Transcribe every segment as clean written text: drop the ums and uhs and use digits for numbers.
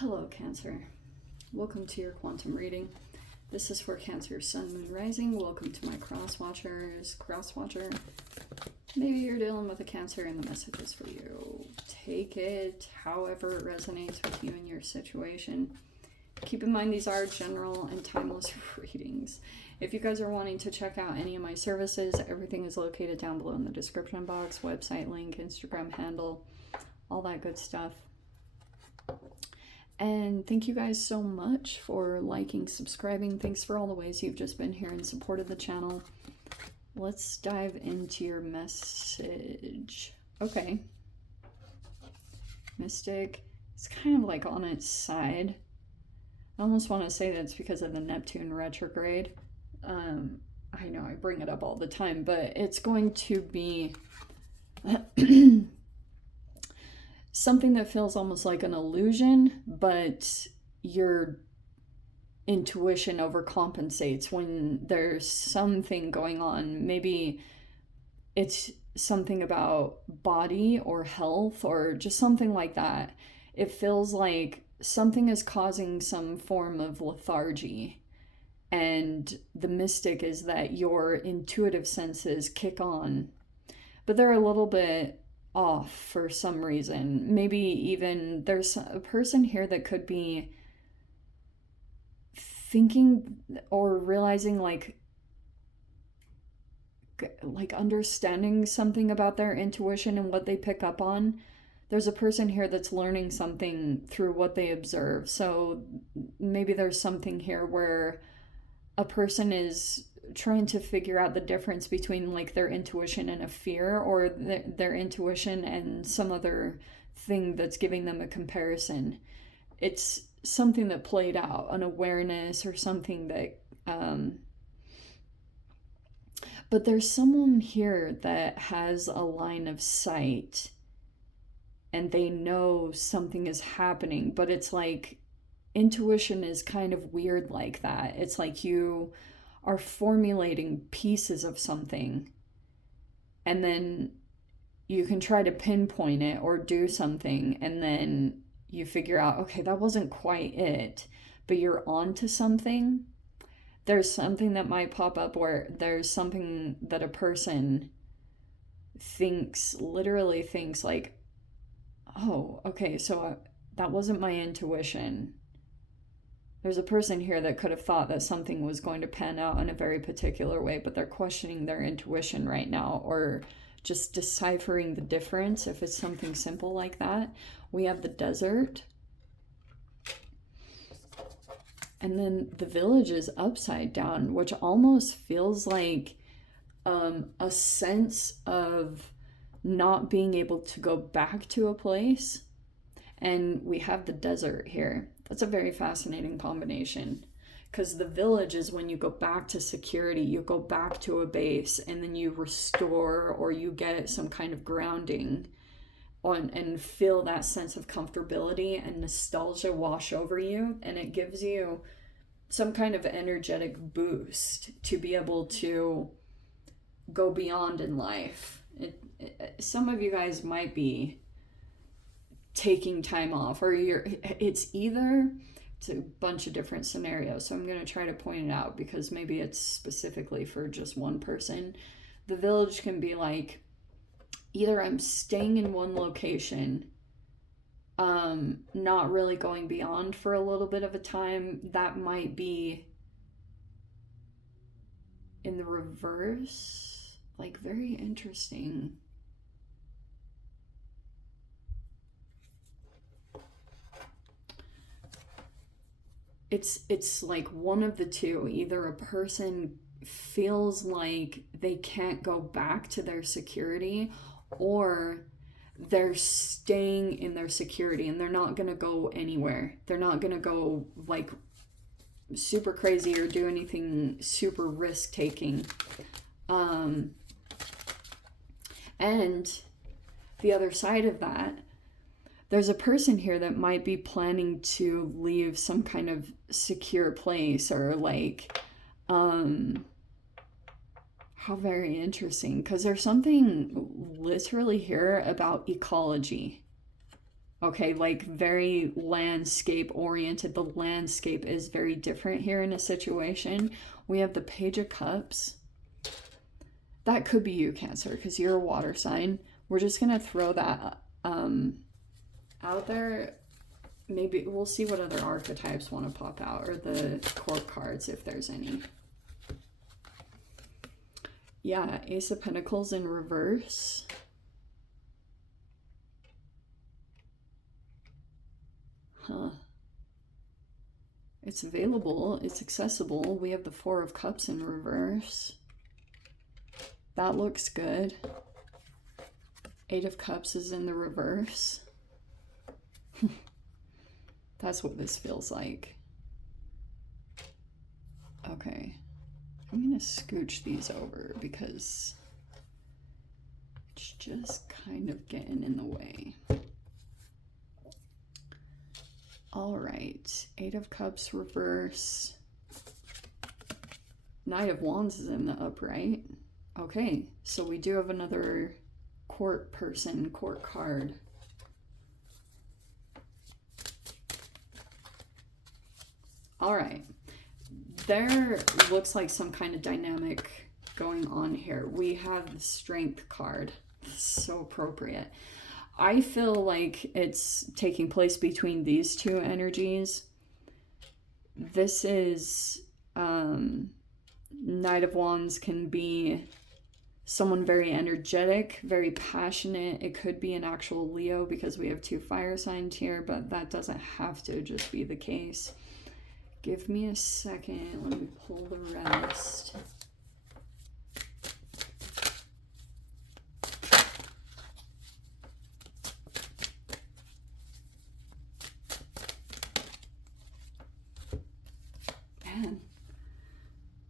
Hello, Cancer. Welcome to your quantum reading. This is for Cancer, Sun, Moon, Rising. Welcome to my cross-watchers. Cross-watcher. Maybe you're dealing with a Cancer and the message is for you. Take it however it resonates with you and your situation. Keep in mind these are general and timeless readings. If you guys are wanting to check out any of my services, everything is located down below in the description box. Website link, Instagram handle, all that good stuff. And thank you guys so much for liking, subscribing. Thanks for all the ways you've just been here and supported the channel. Let's dive into your message. Okay. Mystic. It's kind of like on its side. I almost want to say that's because of the Neptune retrograde. I know I bring it up all the time, but it's going to be something that feels almost like an illusion, but your intuition overcompensates when there's something going on. Maybe it's something about body or health or just something like that. It feels like something is causing some form of lethargy. And the mystic is that your intuitive senses kick on, but they're a little bit off for some reason. Maybe even there's a person here that could be thinking or realizing like understanding something about their intuition and what they pick up on. There's a person here that's learning something through what they observe. So maybe there's something here where a person is trying to figure out the difference between like their intuition and a fear, or their intuition and some other thing that's giving them a comparison. It's something that played out, an awareness or something that but there's someone here that has a line of sight and they know something is happening, but it's like intuition is kind of weird like that. It's like you are formulating pieces of something and then you can try to pinpoint it or do something, and then you figure out, okay, that wasn't quite it, but you're on to something. There's something that might pop up where there's something that a person literally thinks like, oh, okay, so that wasn't my intuition. There's a person here that could have thought that something was going to pan out in a very particular way, but they're questioning their intuition right now, or just deciphering the difference if it's something simple like that. We have the desert. And then the village is upside down, which almost feels like a sense of not being able to go back to a place. And we have the desert here. That's a very fascinating combination, because the village is when you go back to security, you go back to a base, and then you restore or you get some kind of grounding on and feel that sense of comfortability and nostalgia wash over you, and it gives you some kind of energetic boost to be able to go beyond in life. Some of you guys might be taking time off, or it's a bunch of different scenarios, so I'm going to try to point it out because maybe it's specifically for just one person. The village can be like, either I'm staying in one location, not really going beyond for a little bit of a time. That might be in the reverse. Like, very interesting. It's like one of the two. Either a person feels like they can't go back to their security, or they're staying in their security and they're not going to go anywhere. They're not going to go like super crazy or do anything super risk-taking. And the other side of that, there's a person here that might be planning to leave some kind of secure place, or like, how very interesting, because there's something literally here about ecology. Okay, like very landscape oriented. The landscape is very different here in a situation. We have the Page of Cups. That could be you, Cancer, because you're a water sign. We're just going to throw that out there. Maybe we'll see what other archetypes want to pop out, or the court cards if there's any. Yeah, Ace of Pentacles in reverse. Huh. It's available. It's accessible. We have the Four of Cups in reverse. That looks good. Eight of Cups is in the reverse. That's what this feels like. Okay. I'm going to scooch these over because it's just kind of getting in the way. All right. Eight of Cups reverse. Knight of Wands is in the upright. Okay, so we do have another court person, court card. All right. There looks like some kind of dynamic going on here. We have the Strength card. So appropriate. I feel like it's taking place between these two energies. This is Knight of Wands can be someone very energetic, very passionate. It could be an actual Leo because we have two fire signs here, but that doesn't have to just be the case. Give me a second. Let me pull the rest. Man.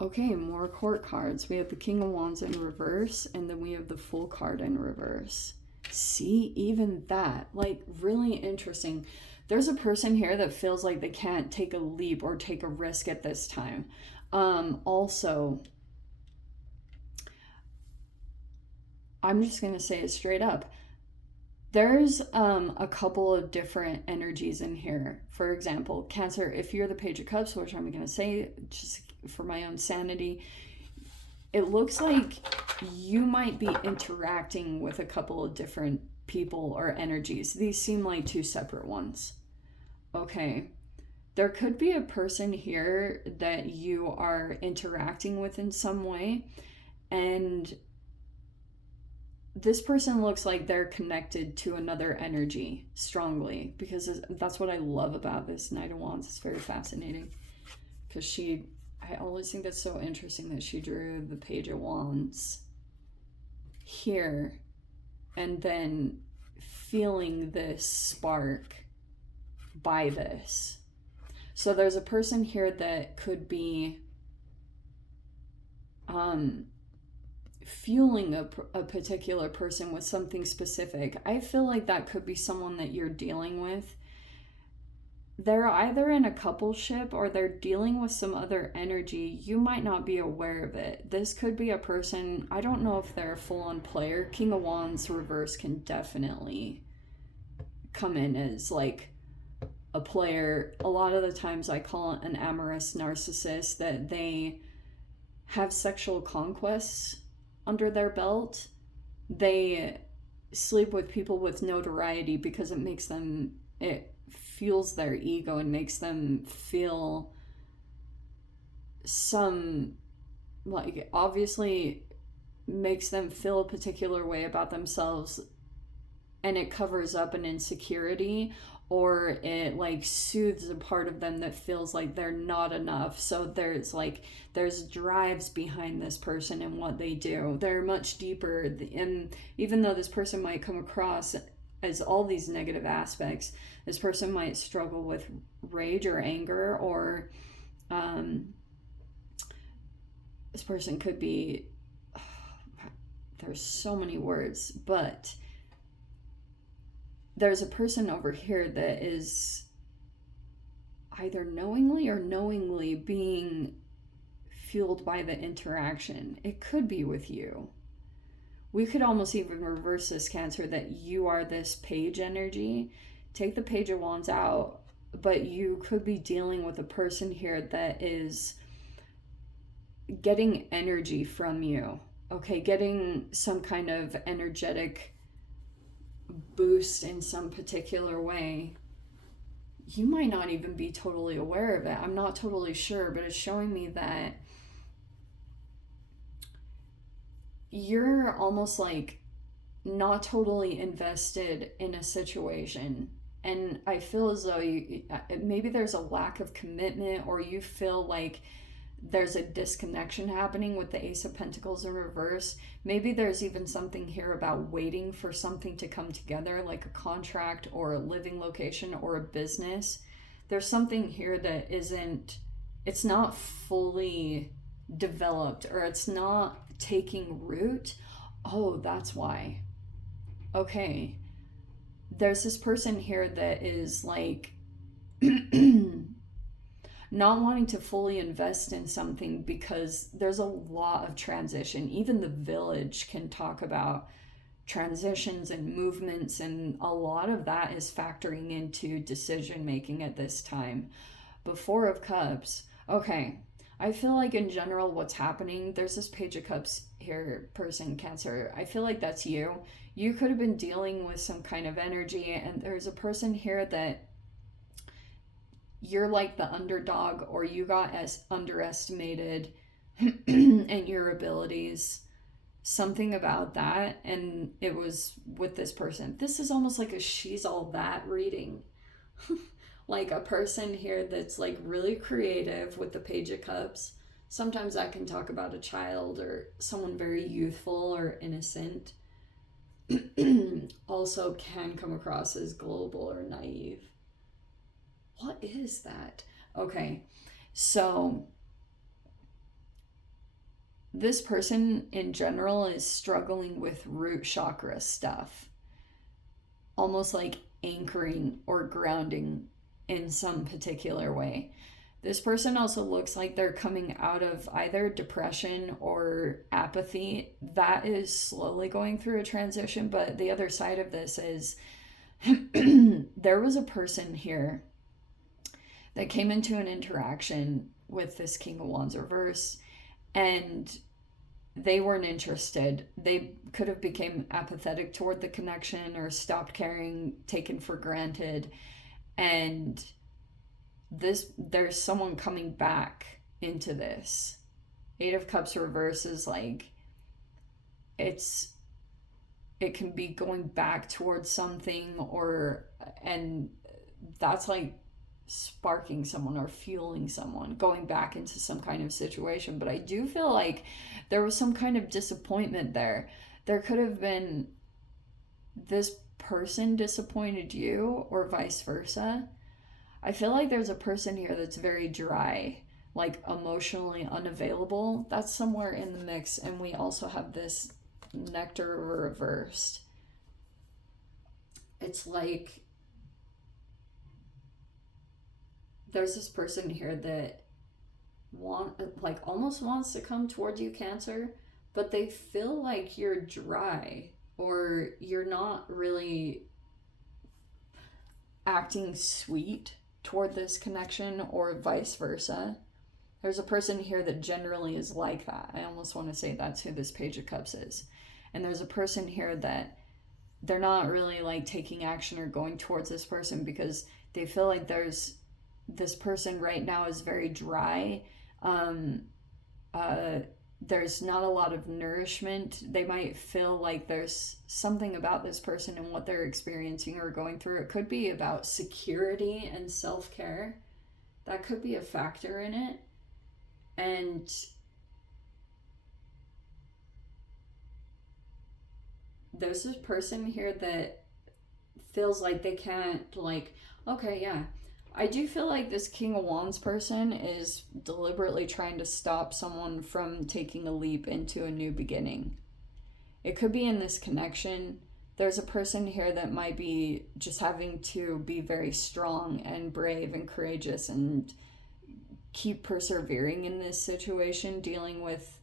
Okay, more court cards. We have the King of Wands in reverse, and then we have the Fool card in reverse. See, even that, like, really interesting. There's a person here that feels like they can't take a leap or take a risk at this time. Also, I'm just going to say it straight up. There's a couple of different energies in here. For example, Cancer, if you're the Page of Cups, which I'm going to say just for my own sanity, it looks like you might be interacting with a couple of different people or energies. These seem like two separate ones. Okay. There could be a person here that you are interacting with in some way, and this person looks like they're connected to another energy strongly, because that's what I love about this Knight of Wands. It's very fascinating because I always think that's so interesting that she drew the Page of Wands here and then feeling this spark by this. So there's a person here that could be fueling a particular person with something specific. I feel like that could be someone that you're dealing with. They're either in a coupleship or they're dealing with some other energy. You might not be aware of it. This could be a person, I don't know if they're a full-on player. King of Wands reverse can definitely come in as like a player. A lot of the times I call it an amorous narcissist, that they have sexual conquests under their belt. They sleep with people with notoriety because it fuels their ego and makes them feel obviously makes them feel a particular way about themselves, and it covers up an insecurity, or it like soothes a part of them that feels like they're not enough. So there's drives behind this person and what they do. They're much deeper, and even though this person might come across as all these negative aspects, this person might struggle with rage or anger, or this person could be, there's so many words, but there's a person over here that is either knowingly or unknowingly being fueled by the interaction. It could be with you. We could almost even reverse this, Cancer, that you are this Page energy take the Page of Wands out, but you could be dealing with a person here that is getting energy from you. Okay, getting some kind of energetic boost in some particular way. You might not even be totally aware of it. I'm not totally sure, but it's showing me that you're almost like not totally invested in a situation. And I feel as though maybe there's a lack of commitment, or you feel like there's a disconnection happening with the Ace of Pentacles in reverse. Maybe there's even something here about waiting for something to come together, like a contract or a living location or a business. There's something here that it's not fully developed, or it's not taking root. Oh, that's why. Okay. There's this person here that is like not wanting to fully invest in something because there's a lot of transition. Even the village can talk about transitions and movements, and a lot of that is factoring into decision making at this time. But Four of Cups, okay, I feel like in general what's happening, there's this Page of Cups here, person, Cancer. I feel like that's you. You could have been dealing with some kind of energy, and there's a person here that you're like the underdog, or you got as underestimated in your abilities. Something about that, and it was with this person. This is almost like a she's all that reading. Like a person here that's like really creative with the Page of Cups. Sometimes I can talk about a child or someone very youthful or innocent. Also can come across as global or naive. What is that? Okay, so this person in general is struggling with root chakra stuff. Almost like anchoring or grounding in some particular way. This person also looks like they're coming out of either depression or apathy. That is slowly going through a transition, but the other side of this is there was a person here that came into an interaction with this King of Wands reverse, and they weren't interested. They could have become apathetic toward the connection or stopped caring, taken for granted. And there's someone coming back into this. Eight of Cups reverse is like, it can be going back towards something, and that's like sparking someone or fueling someone, going back into some kind of situation. But I do feel like there was some kind of disappointment there. There could have been this person disappointed you, or vice versa. I feel like there's a person here that's very dry, like emotionally unavailable. That's somewhere in the mix. And we also have this Nectar reversed. It's like there's this person here that almost wants to come towards you, Cancer, but they feel like you're dry, or you're not really acting sweet toward this connection, or vice versa. There's a person here that generally is like that. I almost want to say that's who this Page of Cups is. And there's a person here that they're not really like taking action or going towards this person because they feel like there's this person right now is very dry. There's not a lot of nourishment. They might feel like there's something about this person and what they're experiencing or going through. It could be about security and self-care. That could be a factor in it. And there's this person here that feels like they can't, like, okay, yeah, I do feel like this King of Wands person is deliberately trying to stop someone from taking a leap into a new beginning. It could be in this connection. There's a person here that might be just having to be very strong and brave and courageous and keep persevering in this situation, dealing with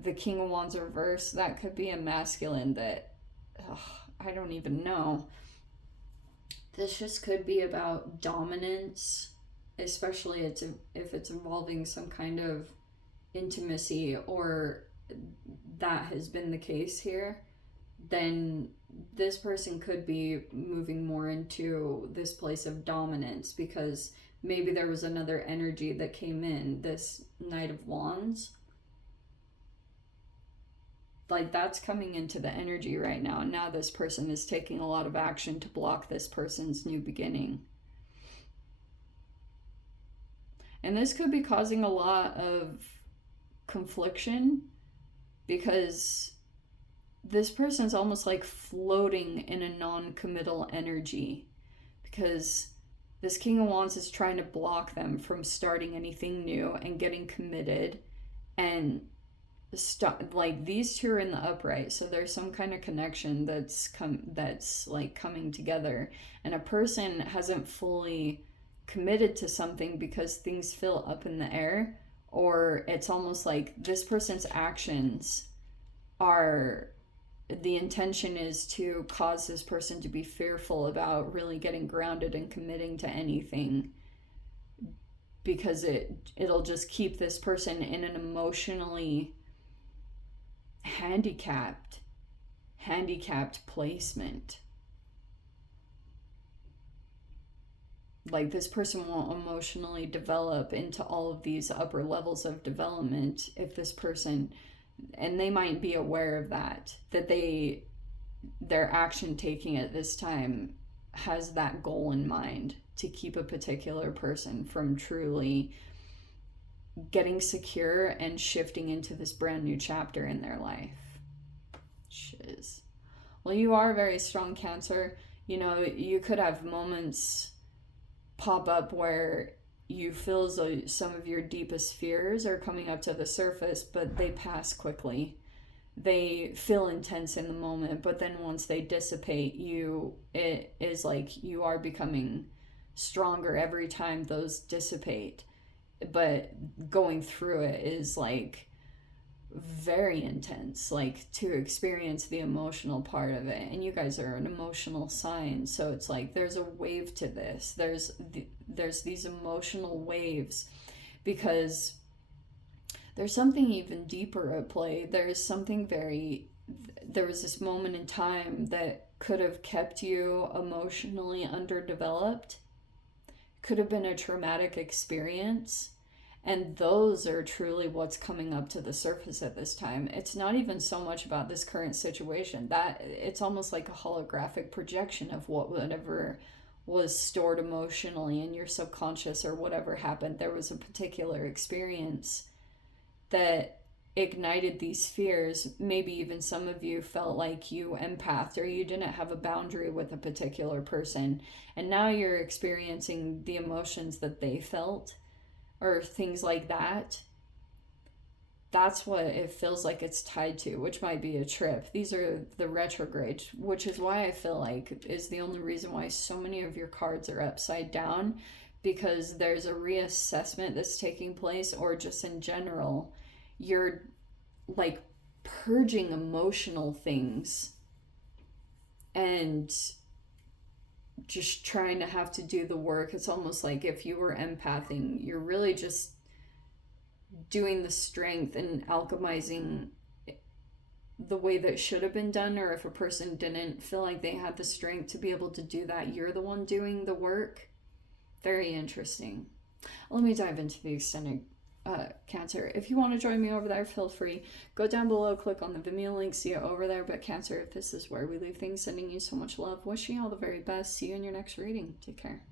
the King of Wands reverse. That could be a masculine that, I don't even know. This just could be about dominance, especially if it's involving some kind of intimacy, or that has been the case here. Then this person could be moving more into this place of dominance, because maybe there was another energy that came in, this Knight of Wands. Like, that's coming into the energy right now. Now this person is taking a lot of action to block this person's new beginning. And this could be causing a lot of confliction, because this person's almost like floating in a non-committal energy, because this King of Wands is trying to block them from starting anything new and getting committed. And like, these two are in the upright, so there's some kind of connection that's like coming together, and a person hasn't fully committed to something because things feel up in the air, or it's almost like this person's actions are, the intention is to cause this person to be fearful about really getting grounded and committing to anything, because it'll just keep this person in an emotionally handicapped placement. Like, this person won't emotionally develop into all of these upper levels of development if this person, and they might be aware of that their action taking at this time has that goal in mind, to keep a particular person from truly getting secure and shifting into this brand new chapter in their life. Shiz. Well, you are very strong, Cancer. You know, you could have moments pop up where you feel as though some of your deepest fears are coming up to the surface, but they pass quickly. They feel intense in the moment, but then once they dissipate, it is like you are becoming stronger every time those dissipate. But going through it is like very intense, like to experience the emotional part of it. And you guys are an emotional sign, so it's like there's a wave to this. There's these emotional waves, because there's something even deeper at play. There was this moment in time that could have kept you emotionally underdeveloped. Could have been a traumatic experience, and those are truly what's coming up to the surface at this time. It's not even so much about this current situation, that it's almost like a holographic projection of whatever was stored emotionally in your subconscious, or whatever happened. There was a particular experience that ignited these fears. Maybe even some of you felt like you empathed, or you didn't have a boundary with a particular person, and now you're experiencing the emotions that they felt, or things like that. That's what it feels like it's tied to, which might be a trip. These are the retrograde, which is why I feel like is the only reason why so many of your cards are upside down, because there's a reassessment that's taking place, or just in general, you're like purging emotional things and just trying to have to do the work. It's almost like if you were empathing, you're really just doing the strength and alchemizing the way that should have been done. Or if a person didn't feel like they had the strength to be able to do that, you're the one doing the work. Very interesting. Let me dive into the extended Cancer. If you want to join me over there, feel free. Go down below, click on the Vimeo link, see it over there. But Cancer, if this is where we leave things, sending you so much love, wishing you all the very best. See you in your next reading. Take care.